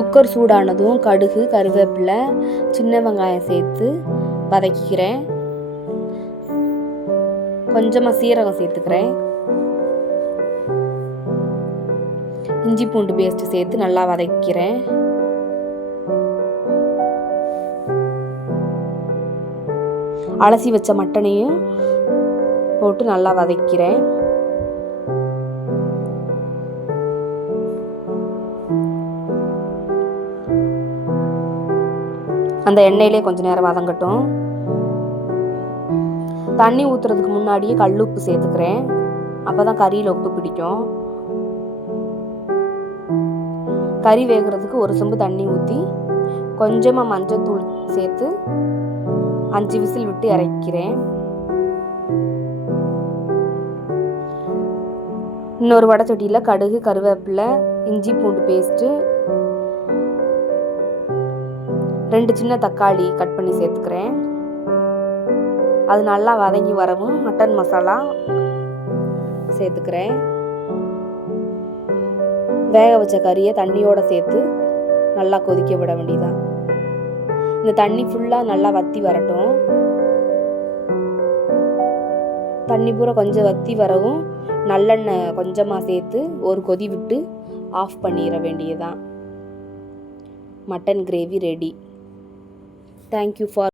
Cooker சூடானதும் கடுகு, கருவேப்பிலை, சின்ன வெங்காயம் சேர்த்து வதக்கிக்கிறேன். கொஞ்சமாக சீரகம் சேர்த்துக்கிறேன். இஞ்சி பூண்டு பேஸ்ட்டு சேர்த்து நல்லா வதக்கிறேன். அலசி வச்ச மட்டனையும் போட்டு நல்லா வதக்கிறேன். அந்த எண்ணெயிலே கொஞ்ச நேரம் வதங்கட்டும். தண்ணி ஊற்றுறதுக்கு முன்னாடியே கல் உப்பு சேர்த்துக்கிறேன். அப்போ தான் கறியில் உப்பு பிடிக்கும். கறி வேகிறதுக்கு ஒரு சொம்பு தண்ணி ஊற்றி கொஞ்சமாக மஞ்சத்தூள் சேர்த்து 5 விசில் விட்டு இறக்கிறேன். இன்னொரு வடைச்சட்டியில் கடுகு, கருவேப்பிலை, இஞ்சி பூண்டு பேஸ்ட்டு, 2 சின்ன தக்காளி கட் பண்ணி சேர்த்துக்கிறேன். அது நல்லா வதங்கி வரவும் மட்டன் மசாலா சேர்த்துக்கிறேன். வேக வச்ச கறியை தண்ணியோடு சேர்த்து நல்லா கொதிக்க விட வேண்டியதான். இந்த தண்ணி ஃபுல்லாக நல்லா வற்றி வரட்டும். தண்ணி பூரா கொஞ்சம் வற்றி வரவும் நல்லெண்ணெய் கொஞ்சமாக சேர்த்து ஒரு கொதி விட்டு ஆஃப் பண்ணிட வேண்டியதான். Mutton gravy ready. Thank you for